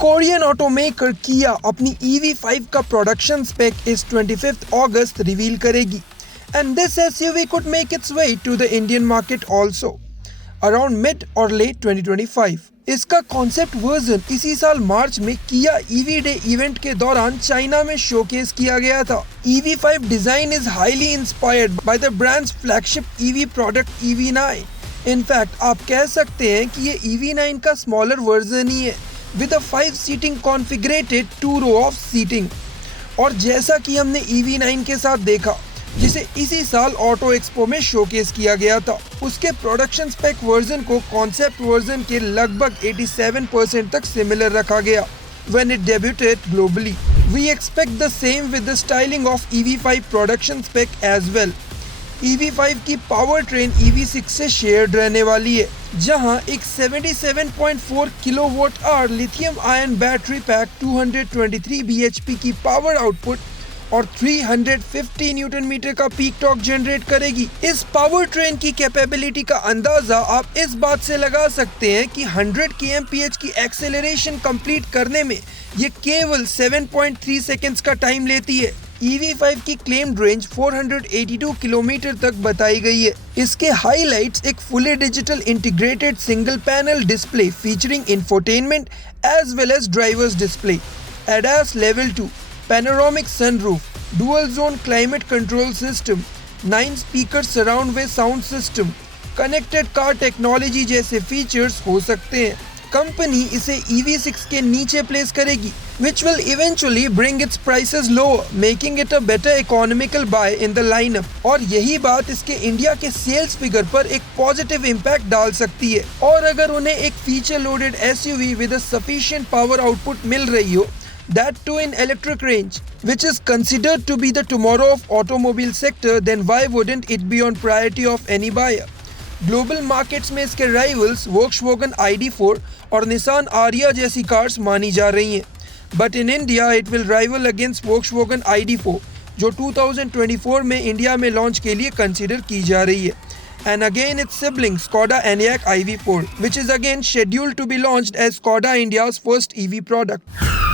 Korean automaker Kia अपनी EV5 का production spec इस 25 अगस्त रिवील करेगी and this SUV could make its way to the Indian market also around mid or late 2025. इसका concept version इसी साल मार्च में किया EV डे इवेंट के दौरान चाइना में शोकेस किया गया था। EV5 design is highly inspired by the brands flagship EV product EV9। In fact आप कह सकते हैं कि ये EV9 का स्मॉलर वर्जन ही है with a 5 seating configurated 2 row of seating। और जैसा कि हमने EV9 के साथ देखा जिसे इसी साल ऑटो एक्सपो में शोकेस किया गया था, उसके प्रोडक्शन स्पेक वर्जन को कॉन्सेप्ट वर्जन के लगभग 87% तक सिमिलर रखा गया when it debuted globally। We expect the same with the styling of EV5 production spec as well। EV5 की पावर ट्रेन EV6 से शेयर्ड रहने वाली है, जहां एक 77.4 kilowatt hour lithium ion battery pack 223 bhp की पावर आउटपुट और 350 Newton metre का पीक टॉर्क जनरेट करेगी। इस पावर ट्रेन की कैपेबिलिटी का अंदाजा आप इस बात से लगा सकते हैं कि 100 kmph की एक्सेलरेशन कंप्लीट करने में ये केवल 7.3 सेकंड्स का टाइम लेती है। EV5 की क्लेम्ड रेंज 482 किलोमीटर तक बताई गई है। इसके हाइलाइट्स एक fully digital integrated single panel display featuring infotainment as well as drivers display, ADAS level 2, panoramic sunroof, dual zone climate control system, 9 speaker surround wave sound system, connected car technology जैसे features हो सकते हैं। Company इसे EV6 के नीचे place करेगी which will eventually bring its prices lower, making it a better economical buy in the lineup। और यही बात इसके इंडिया के सेल्स फिगर पर एक पॉजिटिव इम्पैक्ट डाल सकती है। और अगर उन्हें एक feature loaded SUV with a sufficient power output मिल रही हो, that too in electric range, which is considered to be the tomorrow of automobile sector, then why wouldn't it be on priority of any buyer? Global markets में इसके rivals Volkswagen ID4 और Nissan Ariya जैसी cars मानी जा रही हैं, but in India it will rival against Volkswagen ID4 जो 2024 में इंडिया में लॉन्च के लिए कंसीडर की जा रही है, and again its sibling Skoda Enyaq iV4 which is again scheduled to be launched as Skoda India's first EV product।